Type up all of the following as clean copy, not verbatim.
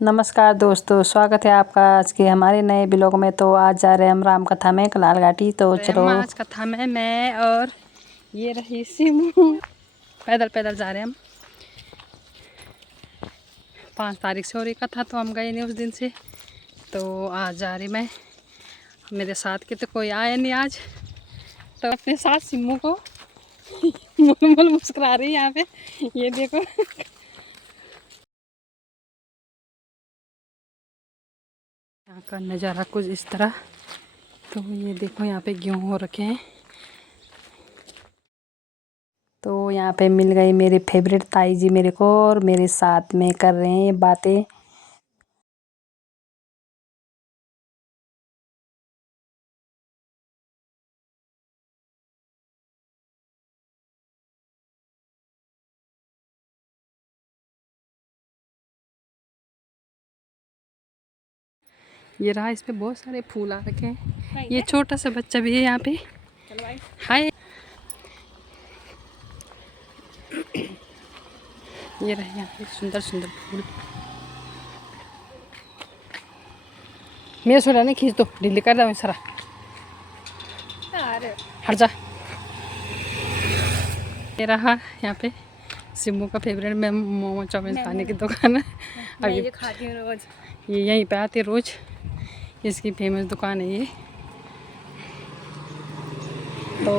नमस्कार दोस्तों, स्वागत है आपका आज के हमारे नए ब्लॉग में। तो आज जा रहे हैं हम राम कथा में कलाल घाटी। तो चलो आज कथा में मैं और ये रही सिमू पैदल पैदल जा रहे हैं हम। 5 तारीख से हो रही कथा, तो हम गए नहीं उस दिन से, तो आज जा रही मैं। मेरे साथ के तो कोई आया नहीं आज, तो अपने साथ सिमू को मुलमुल मुस्कुरा रही है यहाँ पे। ये देखो यहाँ का नज़ारा कुछ इस तरह। तो ये देखो यहाँ पे गेहूँ हो रखे हैं। तो यहाँ पे मिल गई मेरे फेवरेट ताई जी मेरे को, और मेरे साथ में कर रहे हैं ये बातें। ये रहा, इस पे बहुत सारे फूल आ रखे हैं। ये छोटा सा बच्चा भी है यहाँ पे। हाय, ये रहे यहाँ पे सुंदर सुंदर फूल। मेरा सोना नहीं खींच दो, ढीली कर दो सारा, हट जा। ये रहा यहाँ पे सिमू का फेवरेट मैं मोमो चाउमीन खाने की दुकान है। अभी ये खाती हूँ रोज, ये यहीं पे आती रोज। इसकी फेमस दुकान है ये। तो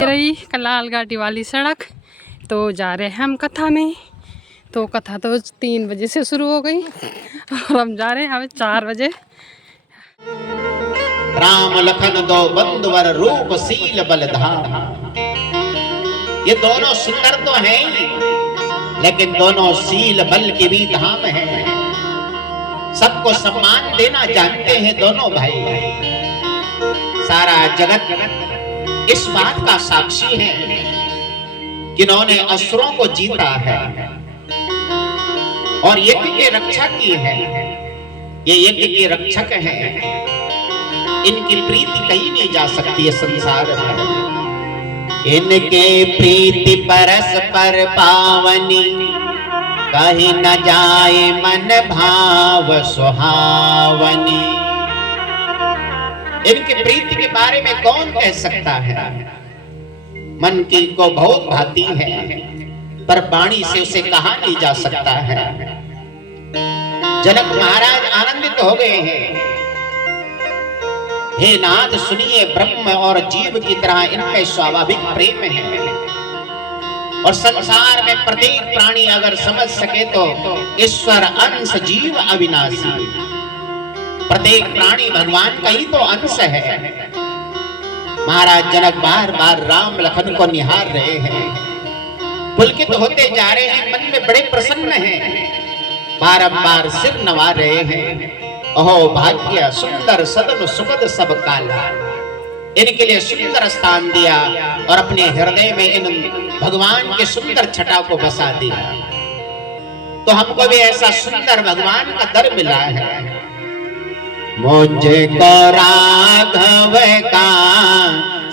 रही कलाल घाटी वाली सड़क। तो जा रहे हैं हम कथा में। तो कथा तो 3 बजे से शुरू हो गई और हम जा रहे हैं हमें 4 बजे। राम लखन दो बंधुवर रूप सील बलधाम। ये दोनों सुंदर तो हैं, लेकिन दोनों सील बल के भी धाम हैं। सबको सम्मान देना जानते हैं दोनों भाई। सारा जगत इस बात का साक्षी है कि इन्होंने असुरों को जीता है और यज्ञ की रक्षा की है। ये यज्ञ के रक्षक हैं। इनकी प्रीति कहीं नहीं जा सकती है संसार में। इनके प्रीति परस्पर पावनी, कहीं न जाए मन भाव सुहावनी। इनकी प्रीति के बारे में कौन कह सकता है। मन की को बहुत भाती है, पर वाणी से उसे कहा नहीं जा सकता है। जनक महाराज आनंदित हो गए हैं। हे नाथ सुनिए, ब्रह्म और जीव की तरह इनका स्वाभाविक प्रेम है। और संसार में प्रत्येक प्राणी अगर समझ सके तो ईश्वर अंश जीव अविनाशी। प्रत्येक प्राणी भगवान का ही तो अंश है। महाराज जनक बार बार राम लखन को निहार रहे हैं, पुलकित होते जा रहे हैं, मन में बड़े प्रसन्न हैं, बारंबार सिर नवा रहे हैं। अहो भाग्य सुंदर सदन सुखद सब काला। इनके लिए सुंदर स्थान दिया और अपने हृदय में इन भगवान के सुंदर छटा को बसा दिया। तो हमको भी ऐसा सुंदर भगवान का दर मिला है। मुझको राघव का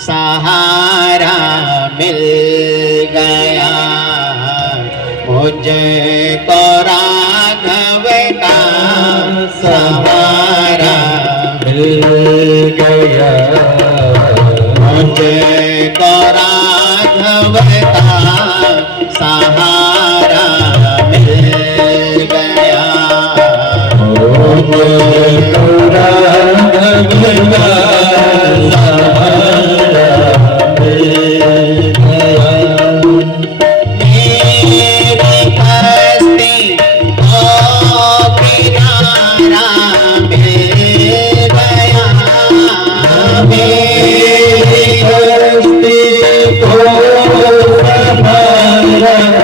सहारा मिल गया। मुझको राघव का सहारा मिल गया। मुझको राघव का सहारा मिल गया। मुझको राघव का सहारा मिल गया। मेरी बस्ती को किनारा मिल गया। मेरी बस्ती को सहारा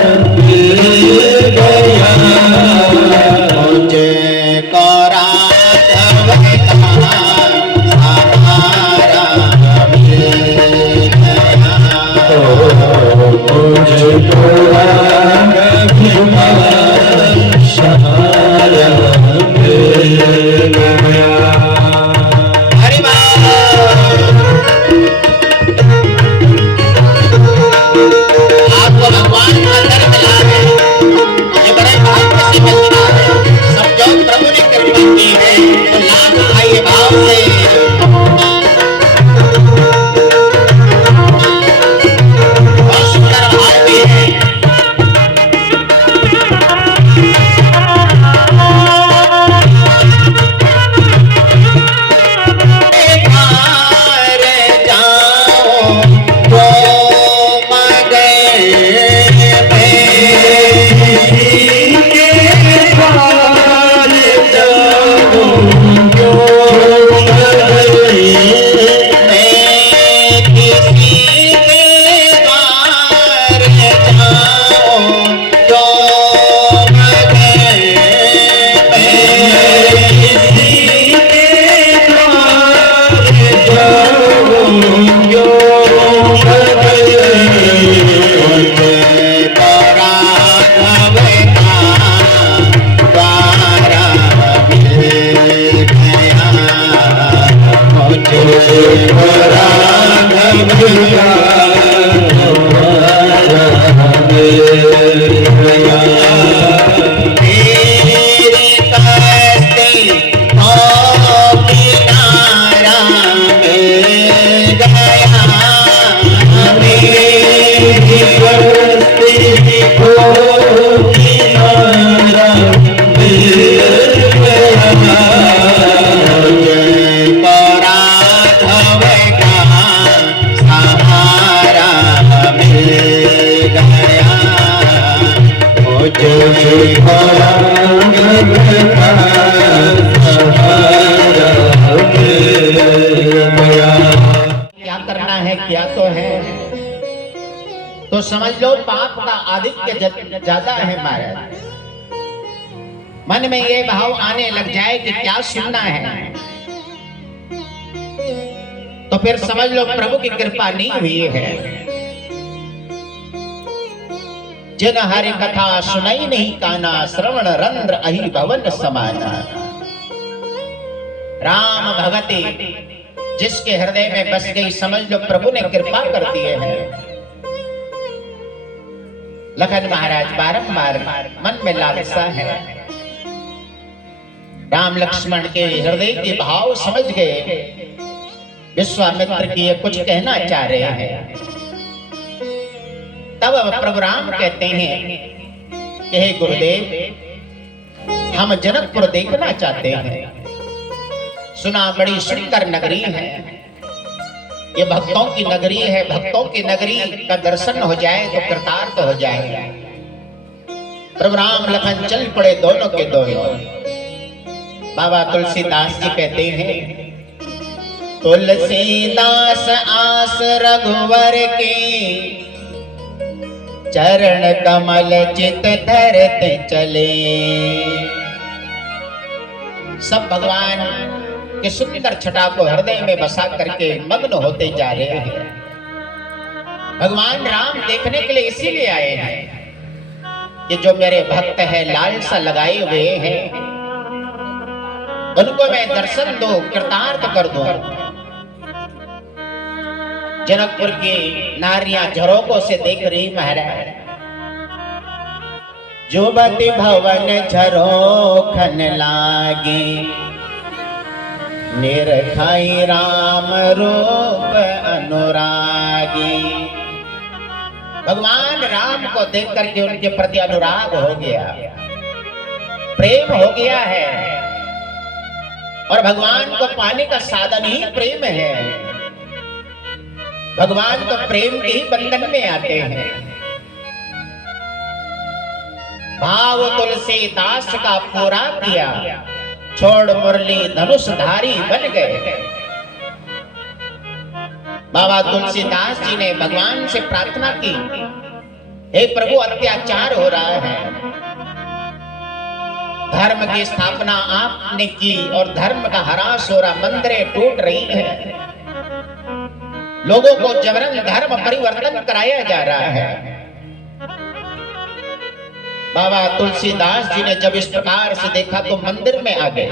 क्या करना है क्या तो है, तो समझ लो पाप का आधिक्य ज्यादा है महाराज। मन में ये भाव आने लग जाए कि क्या सुनना है, तो फिर समझ लो प्रभु की कृपा नहीं हुई है। जिन हरि कथा सुनाई नहीं काना, श्रवण रंध्र अहि भवन समाना। राम भगति जिसके हृदय में बस गई, समझ लो प्रभु ने कृपा कर दिए हैं। लखन महाराज बारंबार मन में लालसा है, राम लक्ष्मण के हृदय के भाव समझ गए। विश्वामित्र की ये कुछ कहना चाह रहे हैं, तब प्रभु राम कहते हैं कि हे गुरुदेव, हम जनकपुर देखना चाहते हैं। सुना बड़ी सुंदर नगरी है, ये भक्तों की नगरी है। भक्तों की नगरी का दर्शन हो जाए तो कृतार्थ हो जाए। प्रभु राम लखन चल पड़े दोनों के दोनों। बाबा तुलसीदास जी कहते हैं, तुलसीदास आस रघुवर की, चरण कमल चित धरते चले। सब भगवान के सुंदर छटा को हृदय में बसा करके मग्न होते जा रहे हैं। भगवान राम देखने के लिए इसीलिए आए हैं कि जो मेरे भक्त है लालसा लगाए हुए हैं, उनको मैं दर्शन दो, कृतार्थ कर दूं। जनकपुर की नारियां झरोकों से देख रही महाराज। जुबति भवन झरोखन लागी, निरखाई राम रूप अनुरागी। भगवान राम को देख करके उनके प्रति अनुराग हो गया, प्रेम हो गया है। और भगवान को पाने का साधन ही प्रेम है। भगवान तो प्रेम के ही बंधन में आते हैं। भाव तुलसीदास का पूरा किया, छोड़ मुरली धनुषधारी बन गए। बाबा तुलसीदास जी ने भगवान से प्रार्थना की, हे प्रभु अत्याचार हो रहा है, धर्म की स्थापना आपने की और धर्म का ह्रास हो रहा, मंदिरें टूट रही है, लोगों को जबरन धर्म परिवर्तन कराया जा रहा है। बाबा तुलसीदास जी ने जब इस प्रकार से देखा तो मंदिर में आ गए।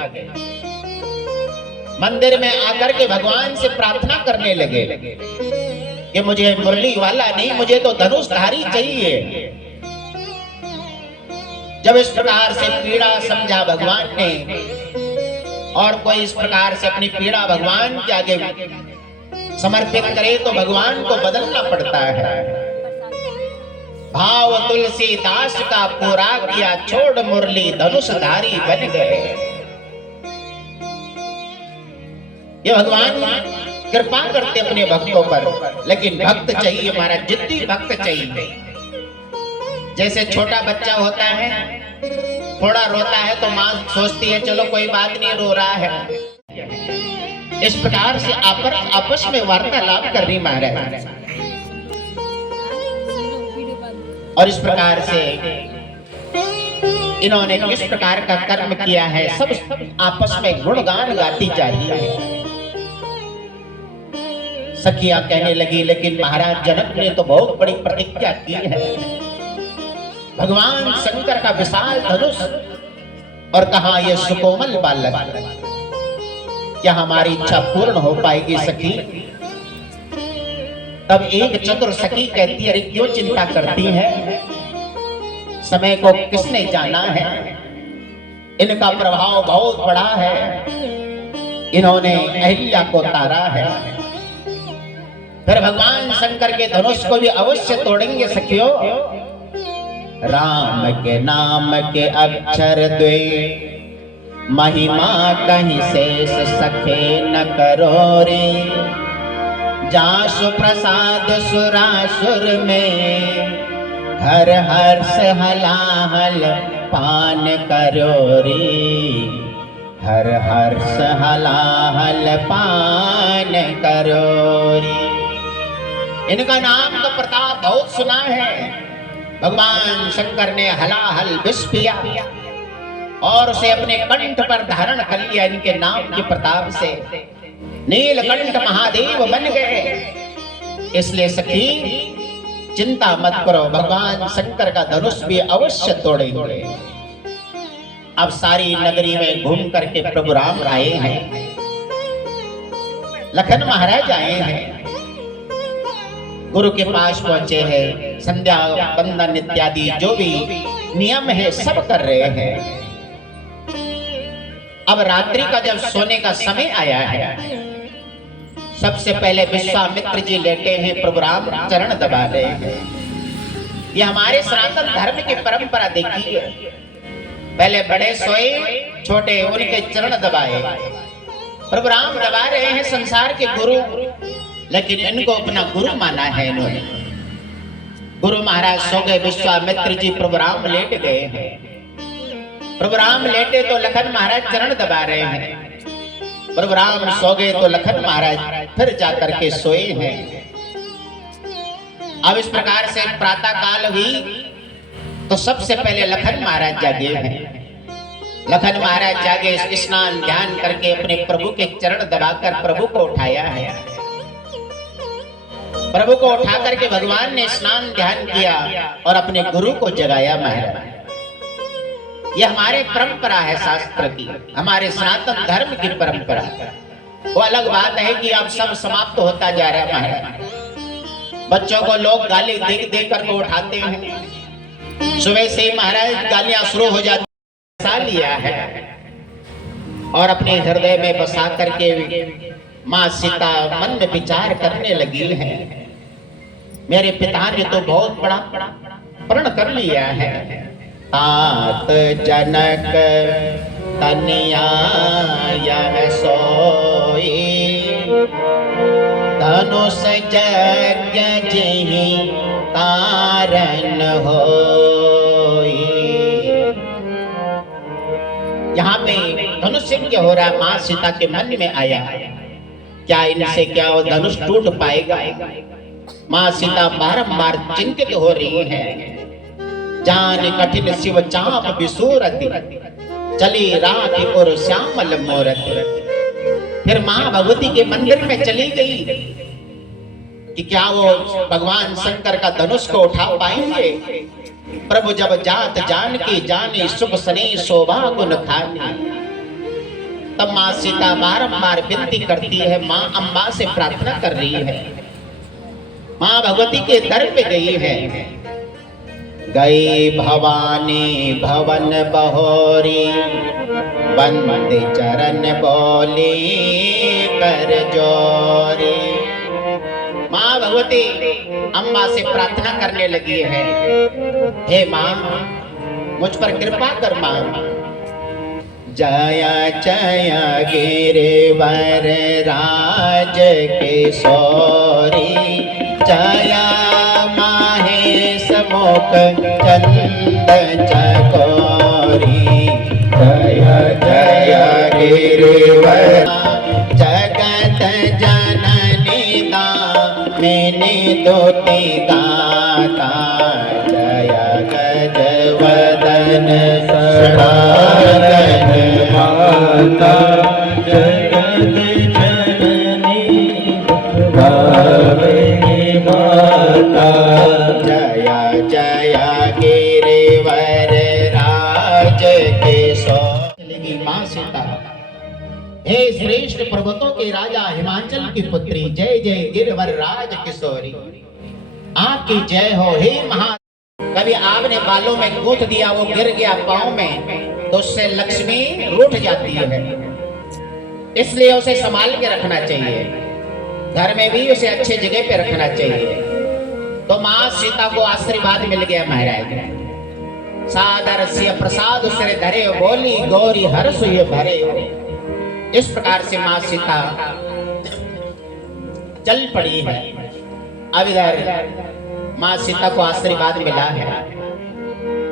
मंदिर में आकर के भगवान से प्रार्थना करने लगे कि मुझे मुरली वाला नहीं, मुझे तो धनुषधारी चाहिए। जब इस प्रकार से पीड़ा समझा भगवान ने, और कोई इस प्रकार से अपनी पीड़ा भगवान के आगे समर्पित करे तो भगवान को बदलना पड़ता है। भाव तुलसीदास का पूरा किया, छोड़ मुरली धनुषधारी बन गए। ये भगवान कृपा करते अपने भक्तों पर, लेकिन भक्त चाहिए महाराज, जिद्दी भक्त चाहिए। जैसे छोटा बच्चा होता है, थोड़ा रोता है तो माँ सोचती है चलो कोई बात नहीं, रो रहा है। इस प्रकार से आपस में वार्तालाप कर रही महाराज। और इस प्रकार से इन्होंने किस प्रकार का कर्म किया है, सब आपस में गुणगान गाती जा रही है। सखियां कहने लगी, लेकिन महाराज जनक ने तो बहुत बड़ी प्रतिज्ञा की है। भगवान शंकर का विशाल धनुष, और कहा यह सुकोमल बालक, क्या हमारी इच्छा पूर्ण हो पाएगी सखी? तब एक चतुर सखी कहती है, अरे क्यों चिंता करती है, समय को किसने जाना है, इनका प्रभाव बहुत बड़ा है, इन्होंने अहिल्या को तारा है, फिर भगवान शंकर के धनुष को भी अवश्य तोड़ेंगे सखियों। राम के नाम के अक्षर द्वे, महिमा कहीं शेष सखे न करो रे, जासु प्रसाद सुरासुर में, हर हर्ष हलाहल पान करो रे, हर हर्ष हलाहल पान करो रे। इनका नाम तो प्रताप बहुत सुना है। भगवान शंकर ने हलाहल विष पिया और उसे अपने कंठ पर धारण कर लिया। इनके नाम के प्रताप से नीलकंठ महादेव बन गए। इसलिए सखी चिंता मत करो, भगवान शंकर का धनुष भी अवश्य तोड़ेंगे। अब सारी नगरी में घूम करके प्रभु राम आए हैं, लखन महाराज आए हैं, गुरु के पास पहुंचे हैं, संध्या बंदन इत्यादि जो भी नियम है सब कर रहे हैं। अब रात्रि का जब सोने का समय आया है, सबसे पहले विश्वामित्र जी लेटे हैं, प्रभु राम चरण दबा रहे हैं। ये हमारे सनातन धर्म की परंपरा देखिए, पहले बड़े सोए, छोटे उनके चरण दबाए। प्रभु राम दबा रहे हैं संसार के गुरु, लेकिन इनको अपना गुरु माना है इन्होंने। गुरु महाराज सो गए, विश्वामित्र जी प्रभु राम लेट गए हैं। प्रभु राम लेटे तो लखन महाराज चरण दबा रहे हैं। प्रभु राम सो गए तो लखन महाराज फिर जाकर के सोए हैं। अब इस प्रकार से प्रातः काल हुई तो सबसे पहले लखन महाराज जागे हैं। लखन महाराज जागे, स्नान ध्यान करके अपने प्रभु के चरण दबाकर प्रभु को उठाया है। प्रभु को उठा करके भगवान ने स्नान ध्यान किया और अपने गुरु को जगाया महाराज। यह हमारे परंपरा है, शास्त्र की, हमारे सनातन धर्म की परंपरा। वो अलग बात है कि अब सब समाप्त होता जा रहा है महाराज। बच्चों को लोग गाली देख देख कर को उठाते हैं, सुबह से ही महाराज गालियां शुरू हो जाती। बसा लिया है और अपने हृदय में बसा करके माँ सीता मन में विचार करने लगी है, मेरे पिता ने तो बहुत बड़ा प्रण कर लिया है। तात जनक तनिया यह सोई, धनुष यज्ञ जेहि कारण होई। यहाँ पे धनुष यज्ञ हो रहा, माँ सीता के मन में आया, क्या इनसे क्या वो धनुष टूट पाएगा। माँ सीता बारंबार चिंतित हो रही है। जान कठिन शिव चाप विसूरति, चली रात और श्यामल मोरत। फिर माँ भगवती के मंदिर में चली गई कि क्या वो भगवान शंकर का धनुष को उठा पाएंगे। प्रभु जब जात जान की जाने, सुख सने शोभा गुण खानी। तब माँ सीता बारंबार विनती करती है, माँ अम्बा से प्रार्थना कर रही है। माँ भगवती के दर पे गई है। गई भवानी भवन बहोरी, बंद चरण बोली कर जोरी। माँ भगवती अम्बा से प्रार्थना करने लगी है, हे माँ मुझ पर कृपा कर माँ। जया जया गिरिवर राज किशोरी, जया माहेश मुख चंद चकोरी। जया जया गिरिवर जगत जननी दामिनी दुति दाता। जया गजवदन सनातन माता, जगत जननी भाविनी माता। जया जया गिरिवर राज किशोरी। माँ सीता, हे श्रेष्ठ पर्वतों के राजा हिमाचल की पुत्री, जय जय गिरिवर राज किशोरी, आपकी जय हो। हे महा, कभी आपने बालों में गूंथ दिया, वो गिर गया पांव में, तो उससे लक्ष्मी रूठ जाती है, इसलिए उसे संभाल के रखना चाहिए। घर में भी उसे अच्छे जगह पे रखना चाहिए। तो माँ सीता को आशीर्वाद मिल गया महाराज। सादर से प्रसाद उसने धरे, बोली गौरी हर्ष ये भरे। इस प्रकार से माँ सीता चल पड़ी है। अब इधर माँ सीता को आशीर्वाद मिला है।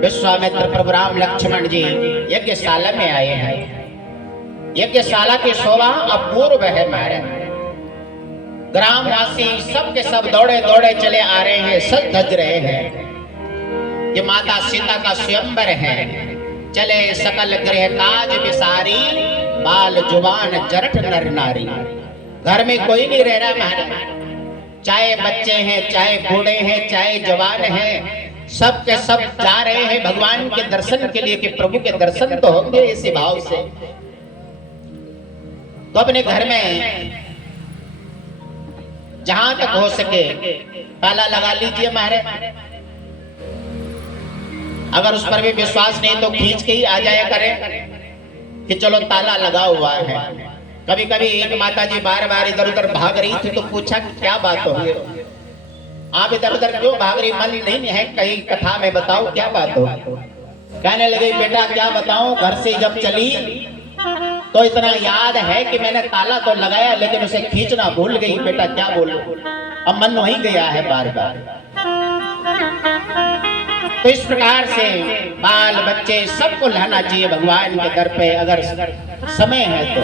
विश्वामित्र प्रभु राम लक्ष्मण जी यज्ञशाला में आए हैं। यज्ञशाला की शोभा अपूर्व है महाराज। ग्रामवासी सब के सब दौड़े दौड़े चले आ रहे हैं, सज धज रहे हैं। ये माता सीता का स्वयंवर है। चले सकल गृह काज विसारी, बाल जुबान जरठ नर नारी। घर में कोई नहीं रह रहा महाराज। चाहे बच्चे हैं, चाहे बूढ़े हैं, चाहे जवान हैं, सब के सब जा रहे हैं भगवान के दर्शन के लिए कि प्रभु के दर्शन तो होंगे इसी भाव से। तो अपने घर में जहां तक हो सके ताला लगा लीजिए महाराज। अगर उस पर भी विश्वास नहीं तो खींच के ही आ जाया करें कि चलो ताला लगा हुआ है। कभी कभी एक माता जी बार बार इधर उधर भाग रही थी तो पूछा कि क्या बात हो गई, आप इधर उधर क्यों भाग रही, मन नहीं है कहीं कथा में, बताओ क्या बात हो। कहने लगी बेटा क्या बताऊं, घर से जब चली तो इतना याद है कि मैंने ताला तो लगाया लेकिन उसे खींचना भूल गई। बेटा क्या बोलूं, अब मन वहीं गया है बार बार। तो इस प्रकार से बाल बच्चे सबको लाना चाहिए भगवान के दर पे अगर समय है तो।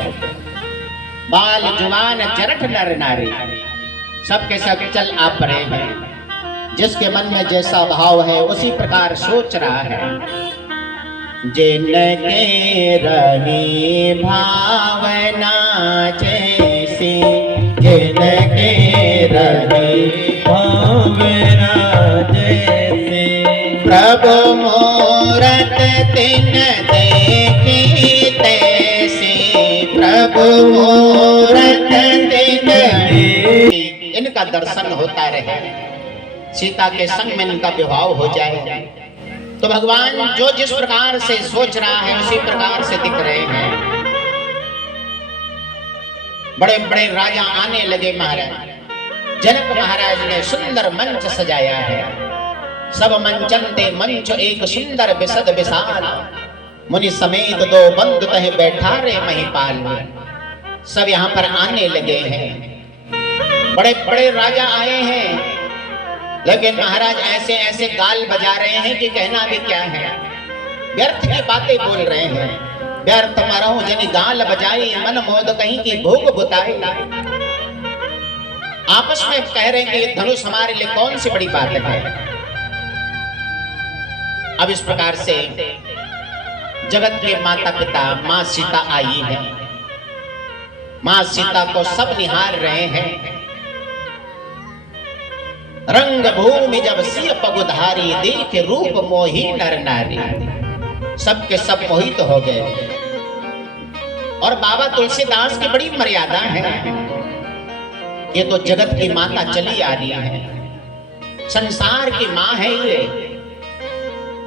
बाल जुबान जरठ नर नारी, सबके सब चल आप रहे हैं। जिसके मन में जैसा भाव है उसी प्रकार सोच रहा है। जिनके रही भावना जैसी, जिनके रही भावना जैसी, प्रभु मूरत तिन देखी तैसी, प्रभु मूरत तिन देखी। इनका दर्शन होता रहे, सीता के संग में इनका विवाह हो जाए तो भगवान जो जिस प्रकार से सोच रहा है उसी प्रकार से दिख रहे हैं। बड़े बड़े राजा आने लगे महाराज। जनक महाराज ने सुंदर मंच सजाया है। सब मंचनते मंच एक सुंदर बिसद विशाल, मुनि समेत दो बंधु तह बैठा रे महिपाल। सब यहाँ पर आने लगे हैं। बड़े बड़े राजा आए हैं लेकिन महाराज ऐसे ऐसे गाल बजा रहे हैं कि कहना भी क्या है। व्यर्थ की बातें बोल रहे हैं। व्यर्थ मरहु जनी गाल बजाई, मन मोद कहीं की भूख बुताई। आपस में कह रहे हैं कि धनुष हमारे लिए कौन सी बड़ी बात है। अब इस प्रकार से जगत के माता पिता मां सीता आई है। मां सीता को सब निहार रहे हैं। रंग भूमि जब सिय पगुधारी, देख रूप मोही नर नारी। सबके सब मोहित हो गए। और बाबा तुलसीदास की बड़ी मर्यादा है। ये तो जगत की माता चली आ रही है, संसार की मां है ये।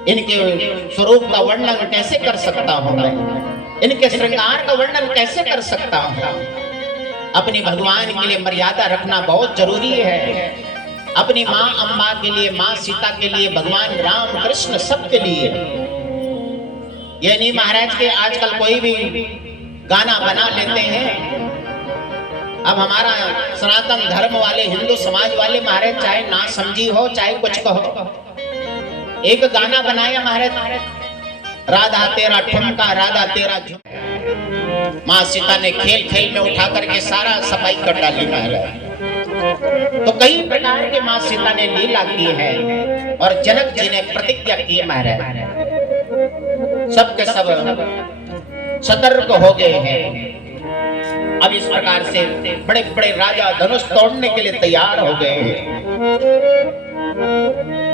इनके स्वरूप का वर्णन कैसे कर सकता हूं मैं, इनके श्रृंगार का वर्णन कैसे कर सकता हूं। अपनी भगवान के लिए मर्यादा रखना बहुत जरूरी है। अपनी माँ अम्बा के लिए, माँ सीता के लिए, भगवान राम कृष्ण सबके लिए। ये नहीं महाराज के आजकल कोई भी गाना बना लेते हैं। अब हमारा सनातन धर्म वाले, हिंदू समाज वाले महाराज चाहे ना समझी हो चाहे कुछ कहो, एक गाना बनाया महाराज, राधा तेरा ठुमका राधा तेरा झुमका। माँ सीता ने खेल खेल में उठा करके सारा सफाई कर डाली महाराज। तो कई प्रकार के मां सीता ने लीला की है और जनक जी ने प्रतिज्ञा की महाराज। सबके सब सतर्क हो गए हैं। अब इस प्रकार से बड़े बड़े राजा धनुष तोड़ने के लिए तैयार हो गए हैं।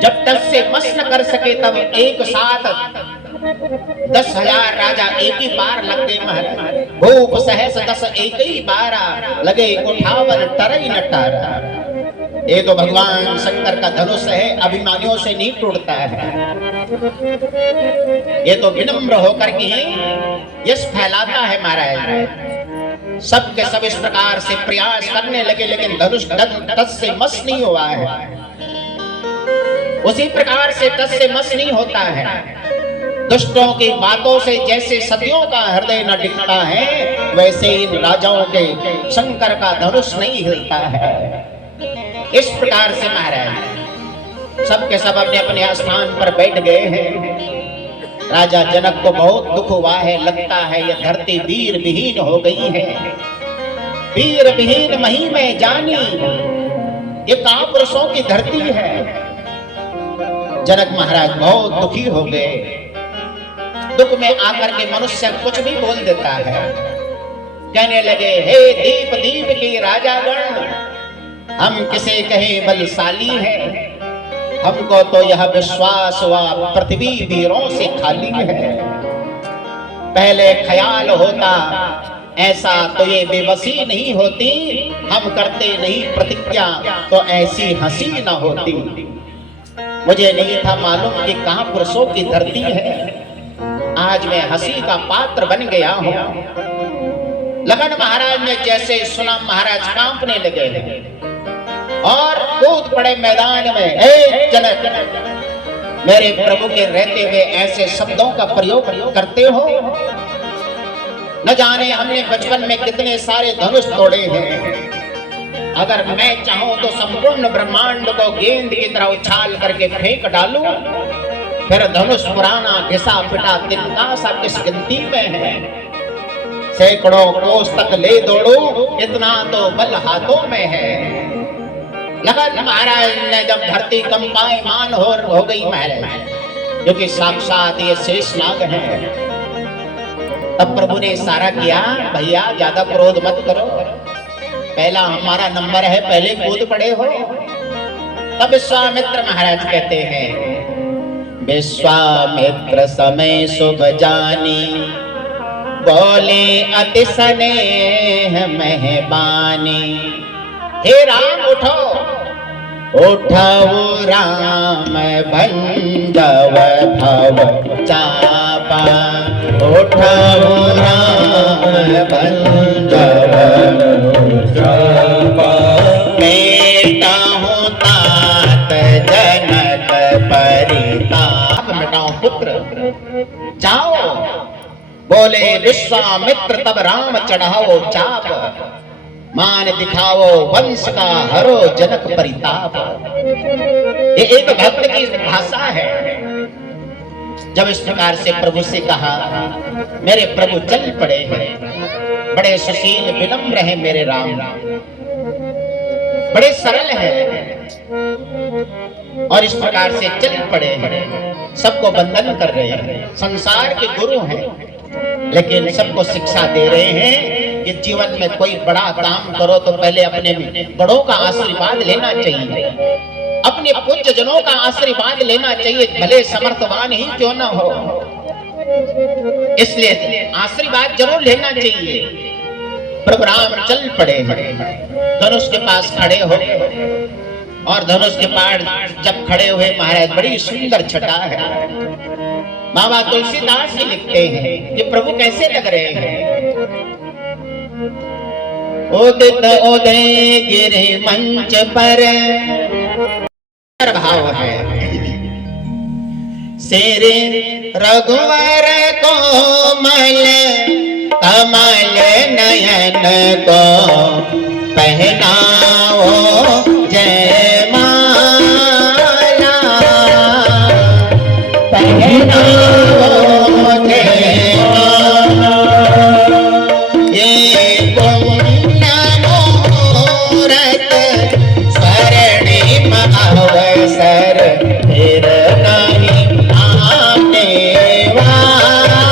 जब तक से मस न कर सके तब एक साथ 10,000 राजा एक ही बार लग गए महाराज। भूप सहस 10 एक ही बार लगे, उठावन तरई न टारा। ये तो भगवान शंकर का धनुष है, अभिमानियों से नहीं टूटता है। ये तो विनम्र होकर के यश फैलाता है महाराज। सबके सब इस प्रकार से प्रयास करने लगे लेकिन धनुष टस से मस नहीं हुआ है। उसी प्रकार से टस से मस नहीं होता है। दुष्टों की बातों से जैसे सतियों का हृदय न डिगता है, वैसे इन राजाओं के शंकर का धनुष नहीं हिलता है। इस प्रकार से महाराज सबके सब अपने अपने स्थान पर बैठ गए हैं। राजा जनक को बहुत दुख हुआ है, लगता है यह धरती वीर विहीन हो गई है। वीर विहीन मही में जानी, ये कापुरुषों की धरती है। जनक महाराज बहुत दुखी हो गए। दुख में आकर के मनुष्य कुछ भी बोल देता है। कहने लगे, हे दीप दीप की राजागण, हम किसे कहे बलशाली है, हमको तो यह विश्वास हुआ पृथ्वी वीरों से खाली है। पहले ख्याल होता ऐसा तो ये बेबसी नहीं होती, हम करते नहीं प्रतिज्ञा तो ऐसी हंसी न होती। मुझे नहीं था मालूम कि कहां पुरुषों की धरती है। आज मैं हंसी का पात्र बन गया हूं। लगन महाराज ने जैसे सुना, महाराज कांपने लगे और कूद पड़े मैदान में। हे जनक, मेरे प्रभु के रहते हुए ऐसे शब्दों का प्रयोग करते हो? न जाने हमने बचपन में कितने सारे धनुष तोड़े हैं। अगर मैं चाहूं तो संपूर्ण ब्रह्मांड को गेंद की तरह उछाल करके फेंक डालूं, फिर धनुष पुराना घिसा पिटा तिनका सा किस गिनती में है। सैकड़ों कोस तक ले दौड़ूं, इतना तो बल हाथों में है। लगन महाराज ने जब धरती कंपायमान हो गई महाराज, जो कि साक्षात ये शेषनाग है, तब प्रभु ने इशारा किया, भैया ज्यादा क्रोध मत करो, पहला हमारा नंबर है, पहले कूद पड़े हो। तब विश्वामित्र महाराज कहते हैं, विश्वामित्र समय शुभ जानी, बोले अति स्नेह मेहबानी। हे राम उठो, उठो राम भंजव भव चापा, उठो राम भंजव चापा। बेटा हूँ तात जनक परिताप, मिटाओ पुत्र जाओ। बोले विश्वामित्र, तब राम चढ़ाओ चाप, मान दिखाओ वंश का हरो जनक परिताप। ये एक भक्त की भाषा है। जब इस प्रकार से प्रभु से कहा, मेरे प्रभु चल पड़े हैं। बड़े सुशील विनम्र हैं मेरे राम, बड़े सरल हैं और इस प्रकार से चल पड़े हैं। सबको बंधन कर रहे हैं, संसार के गुरु हैं, लेकिन सबको शिक्षा दे रहे हैं कि जीवन में कोई बड़ा काम करो तो पहले अपने बड़ों का आशीर्वाद लेना चाहिए, अपने पूज्य जनों का आशीर्वाद लेना चाहिए, भले समर्थवान ही क्यों न हो। इसलिए आशीर्वाद जरूर लेना चाहिए। प्रभु राम चल पड़े हैं, धनुष के पास खड़े हो, और धनुष के पास जब खड़े हुए महाराज, बड़ी सुंदर छटा है। बाबा तुलसीदास जी लिखते हैं कि प्रभु कैसे लग रहे हैं। उदित उदय गिरे मंच पर भाव है, शेरे रघुवर कोमल कमल नयन को पहनाओ जय माला, पहनाओ जय माला। ये पुण्य मुहूर्त स्वर्णिम अवसर, फिर नहीं आने वाला।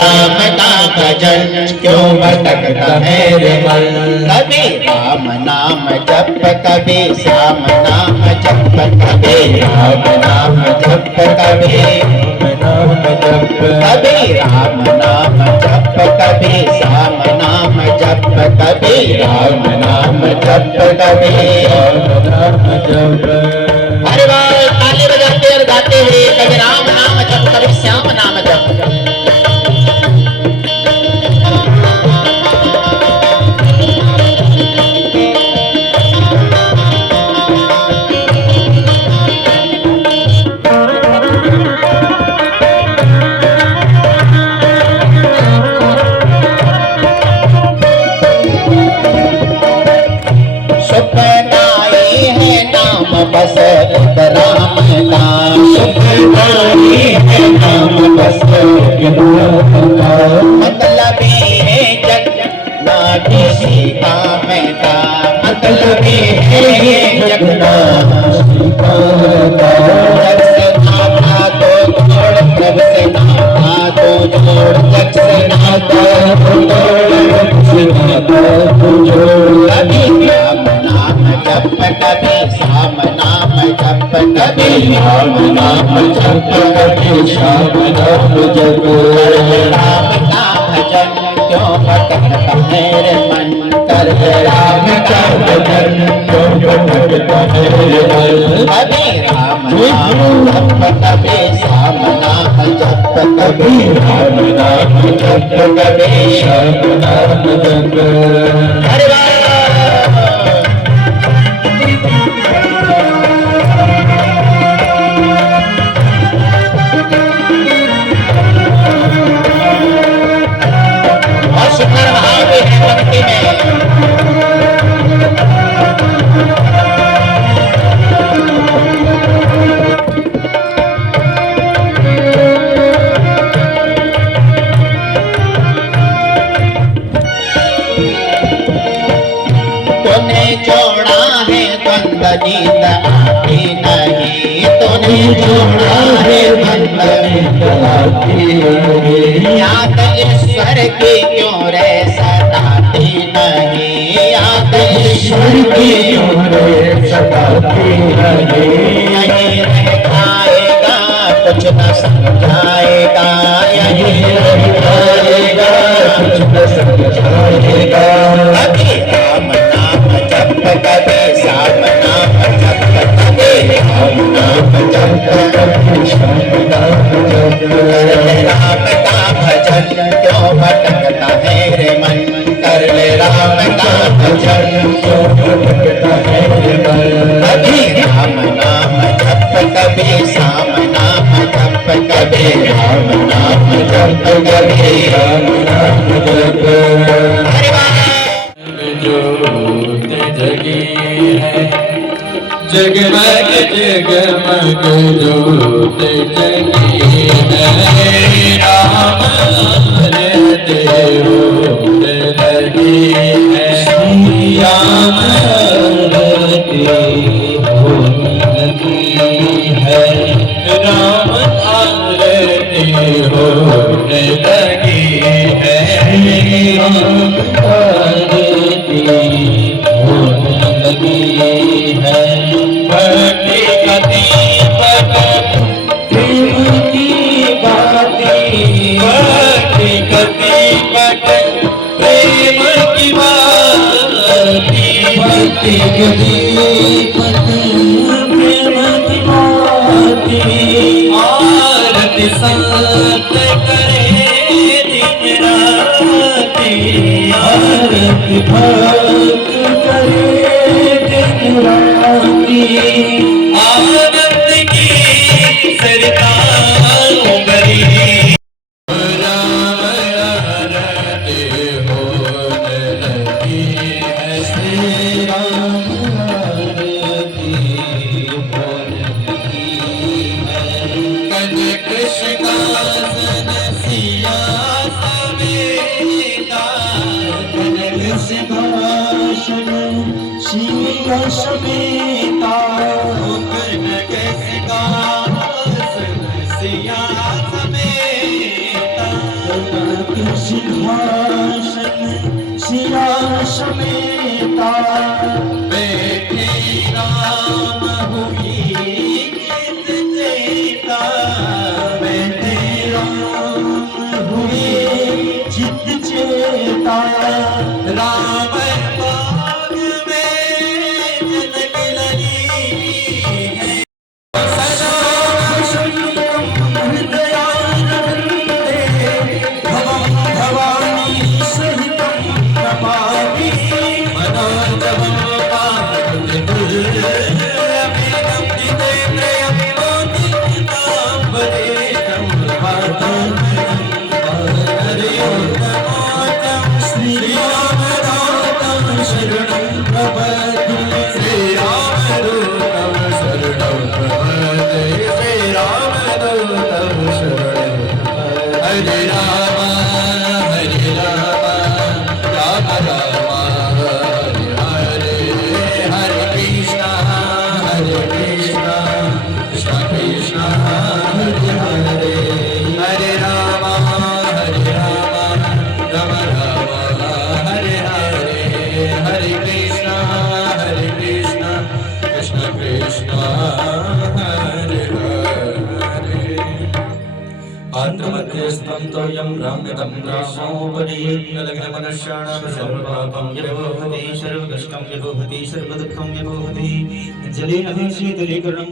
राम का भजन क्यों भटकता है रे मन, कभी राम नाम जप, कभी श्याम नाम जप, कभी राम नाम जप, कभी नाम जप, कभी राम नाम जप, कभी श्याम नाम जप, कभी राम नाम जप, कभी राम जप। अरे वाह, ताली बजाते और गाते हुए कभी राम नाम जप, कभी श्याम नाम जप। सपनाए हैं राम नाम जप कभी श्याम नाम जप राम का भजन क्यों भटकता है रे मन कर राम का भजन क्यों भटकता है रे मन कभी राम नाम जप कभी श्याम नाम जप कभी राम नाम जप कभी श्याम नाम जप अरे वाह और सुंदर भाव भी है भक्ति में तूने जोड़ा है द्वंद नींद आती नहीं तूने जोड़ा है द्वंद नींद आती नहीं याद ईश्वर की क्यों रे सताती नहीं याद ईश्वर की क्यों रे सताती नहीं यही रह खाएगा कुछ न समझाएगा यही रह खाएगा कुछ न समझाएगा कभी राम नाम जप कभी श्याम नाम जप कभी राम नाम जप कभी श्याम नाम जप राम का भजन क्यों भटकता है रे मन कर ले राम का भजन क्यों भटकता है रे मन कभी राम नाम जप कभी श्याम नाम जप कभी राम नाम जप कभी राम नाम जप हरि वाह ज्योत जगी है जगमग जगमग ज्योत जगी है राम रहते रोत लगी है राम रहते रोत लगी है राम आरती होने लगी है राम आरती होने लगी है भक्ति का दीपक प्रेम की बाती भक्ति का दीपक प्रेम की बाती भक्ति का दीपक प्रेम की बाती आरती संत करे दिन राती आरती भक्त करे दिन राती आनंद की सरिता उमरी राम आरती होने लगी है श्री राम आरती होने लगी है कनक सिंहासन सिया समेता कनक सिंहासन सिया समेता कनक सिंहासन सिया समेता कनक सिंहासन सिया समेता बैठे राम हुई चित चेता बैठे राम हुई चित चेता राम बाग में जनक लगी है सदा हृदयानंदे भवानी सहितं नमामि मनोजवं Krishna Krishna Hare आत्ममध्ये स्तं तोयं रम्यतं रामोपरि नलग्नमनुष्याणां सर्वपापं यरोहति सर्वकष्टं यरोहति सर्वदुःखं यरोहति जलेन शीतलीकरणं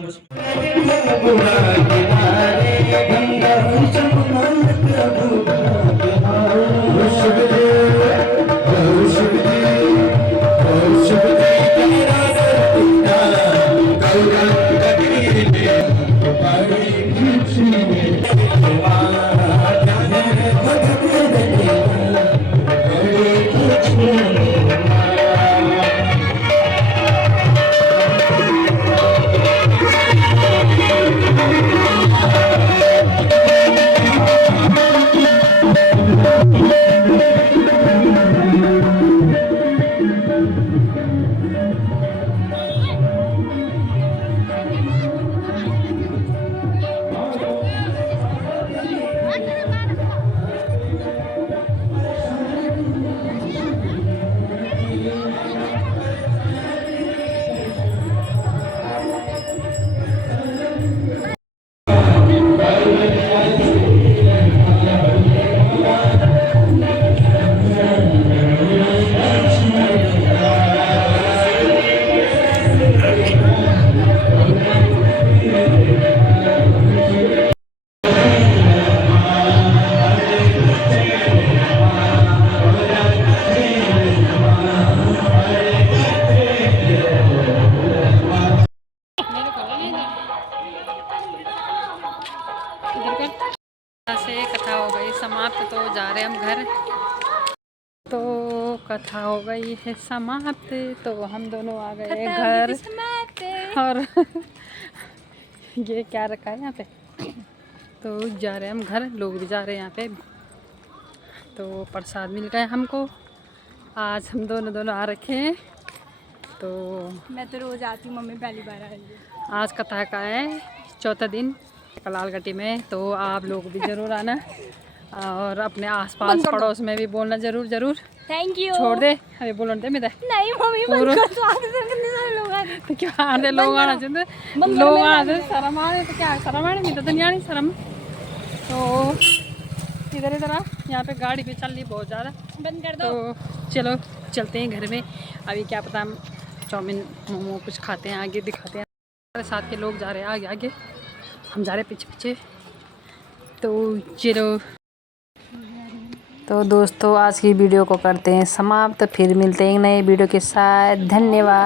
से कथा हो गई समाप्त, तो जा रहे हम घर। तो कथा हो गई है समाप्त, तो हम दोनों आ गए घर। और ये क्या रखा है यहाँ पे, तो जा रहे हम घर, लोग भी जा रहे हैं यहाँ पे। तो प्रसाद मिल गया हमको, आज हम दोनों आ रखे हैं। तो मैं तो रोज आती हूँ, मम्मी पहली बार आई है। आज कथा का है चौथा दिन कलालगट्टी में, तो आप लोग भी ज़रूर आना और अपने आसपास पड़ोस में भी बोलना ज़रूर। Thank you. छोड़ दे अभी बोलने दे मेरा नहीं मम्मी बंद कर, तो आगे से कितने सारे लोग आ रहे हैं। तो क्या आने लोग आना चाहते, लोग आने शर्म आ रहे, तो क्या शर्म आने में तो दुनिया नहीं शर्म। तो इधर आ, यहाँ पे गाड़ी भी चल रही बहुत ज़्यादा, बंद कर दो। तो चलो चलते हैं घर में। अभी क्या पता हम चाउमीन मोमो कुछ खाते हैं, आगे दिखाते हैं। हमारे साथ के लोग जा रहे हैं आगे, हम जा रहे हैं पीछे। तो चलो, तो दोस्तों आज की वीडियो को करते हैं समाप्त, फिर मिलते हैं नए वीडियो के साथ। धन्यवाद।